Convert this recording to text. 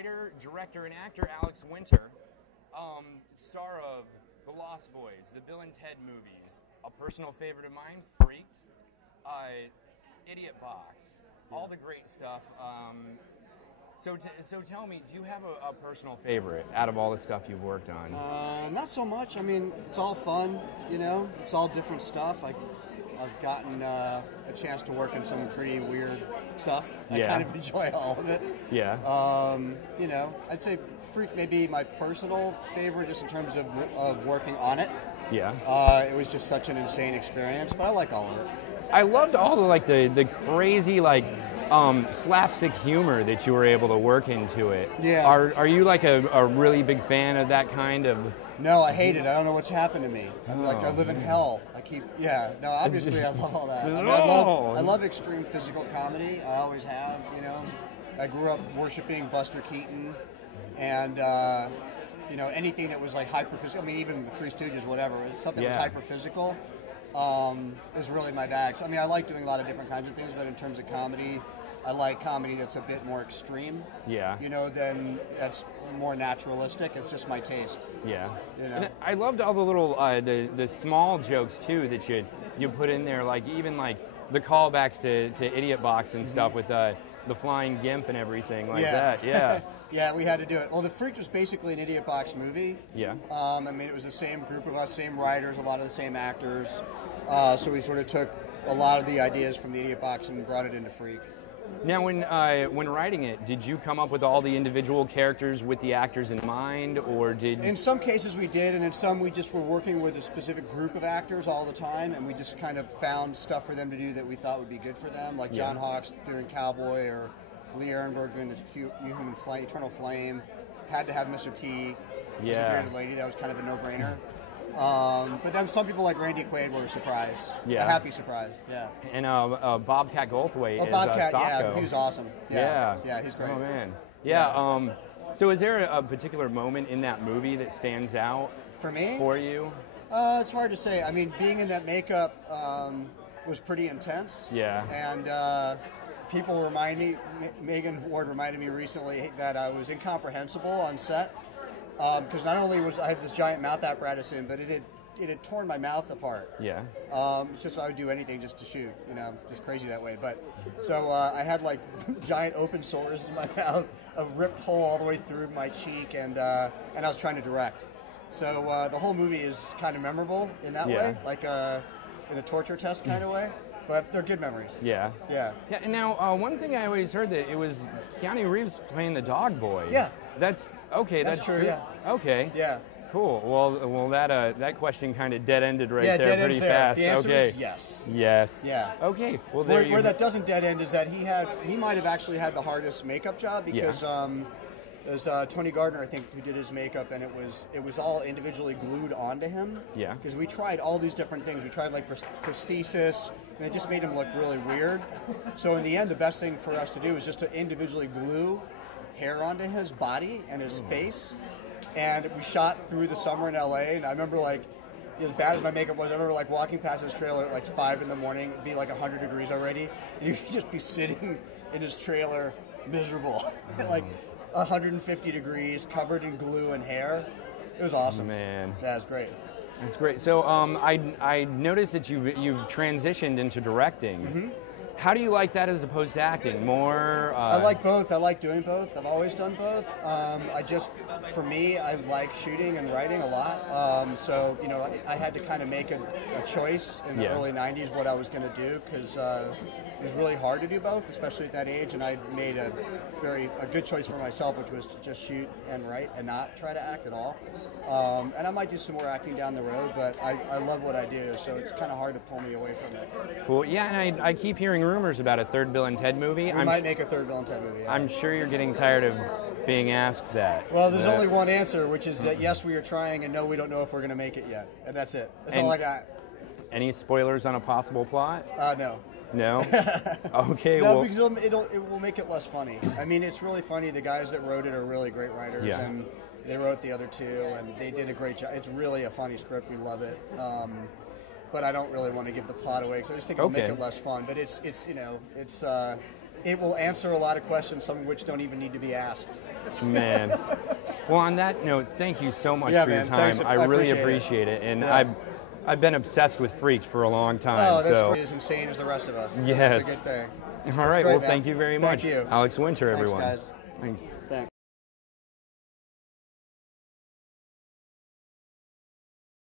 writer, director, and actor Alex Winter, star of The Lost Boys, the Bill and Ted movies, a personal favorite of mine, Freaked, Idiot Box, all the great stuff. So tell me, do you have a personal favorite out of all the stuff you've worked on? Not so much. I mean, it's all fun, you know. It's all different stuff. I've gotten a chance to work in some pretty weird stuff. I kind of enjoy all of it. Yeah. You know, I'd say Freak may be my personal favorite just in terms of working on it. Yeah. It was just such an insane experience, but I like all of it. I loved all the crazy slapstick humor that you were able to work into it. Yeah. Are you like a really big fan of that kind of? No, I hate it. I don't know what's happened to me. I'm like, I live in hell. No, obviously I love all that. I mean, I love extreme physical comedy. I always have, you know. I grew up worshiping Buster Keaton and, you know, anything that was like hyper-physical. I mean, even the Three Stooges, whatever. Something that was hyper-physical is really my bag. So, I mean, I like doing a lot of different kinds of things, but in terms of comedy, I like comedy that's a bit more extreme. Yeah. You know, that's more naturalistic. It's just my taste. Yeah. You know? And I loved all the little, the small jokes too that you put in there, like even like the callbacks to Idiot Box and stuff with the flying gimp and everything like that. Yeah. Yeah, we had to do it. Well, The Freak was basically an Idiot Box movie. Yeah. I mean, it was the same group of us, same writers, a lot of the same actors. So we sort of took a lot of the ideas from the Idiot Box and brought it into Freak. Now, when writing it, did you come up with all the individual characters with the actors in mind, or did? In some cases we did, and in some we just were working with a specific group of actors all the time, and we just kind of found stuff for them to do that we thought would be good for them, like John Hawkes doing Cowboy, or Lee Ehrenberg doing the Human Flame, Eternal Flame. Had to have Mr. T as a bearded lady. That was kind of a no-brainer. But then some people like Randy Quaid were a surprise. A happy surprise, And Bobcat Goldthwait is Bobcat, Sacco. he was awesome. Yeah, he's great. Oh, man. Yeah, so is there a particular moment in that movie that stands out for me? For you? It's hard to say. I mean, being in that makeup was pretty intense. Yeah. And people remind me, Megan Ward reminded me recently that I was incomprehensible on set. Because not only was I have this giant mouth apparatus in, but it had torn my mouth apart. Yeah. It's just I would do anything just to shoot. You know, just crazy that way. But so I had like giant open sores in my mouth, a ripped hole all the way through my cheek, and I was trying to direct. So the whole movie is kind of memorable in that way, like in a torture test kind of way. But they're good memories. Yeah. Yeah. Yeah. And now, one thing I always heard that it was Keanu Reeves playing the dog boy. Yeah. That's okay. That's true. Yeah. Okay. Yeah. Cool. Well, that question kind of dead ended right there pretty fast. The answer is yes. Yes. Yeah. Okay. Well, where that doesn't dead end is that he might have actually had the hardest makeup job because there's Tony Gardner, I think, who did his makeup, and it was all individually glued onto him. Yeah. Because we tried all these different things. We tried like prosthesis, and it just made him look really weird. So in the end, the best thing for us to do was just to individually glue hair onto his body and his face. And we shot through the summer in LA, and I remember like, as bad as my makeup was, I remember like walking past his trailer at like 5 in the morning, it'd be like 100 degrees already, and you'd just be sitting in his trailer miserable, like 150 degrees, covered in glue and hair. It was awesome. Man. Yeah, it was great. That's great. So I noticed that you've transitioned into directing. Mm-hmm. How do you like that as opposed to acting? More? I like both. I like doing both. I've always done both. For me, I like shooting and writing a lot. So, you know, I had to kind of make a choice in the early 90s what I was going to do because it was really hard to do both, especially at that age. And I made a good choice for myself, which was to just shoot and write and not try to act at all. And I might do some more acting down the road, but I love what I do, so it's kind of hard to pull me away from it. Cool. Yeah, and I keep hearing rumors about a third Bill and Ted movie. We might make a third Bill and Ted movie. Yeah. I'm sure you're getting tired of being asked that. Well, there's only one answer, which is that yes, we are trying, and no, we don't know if we're going to make it yet. And that's it. That's all I got. Any spoilers on a possible plot? No. No? Okay, no, because it will make it less funny. I mean, it's really funny. The guys that wrote it are really great writers, and they wrote the other two, and they did a great job. It's really a funny script. We love it. But I don't really want to give the plot away, because I just think it'll make it less fun. But it's it will answer a lot of questions, some of which don't even need to be asked. Man. Well, on that note, thank you so much for your time. Thanks. I really appreciate it. And I've been obsessed with freaks for a long time. Oh, that's as insane as the rest of us. Yes. That's a good thing. All right. Well, thank you very much. Thank you. Alex Winter, everyone. Thanks, guys. Thanks. Thanks.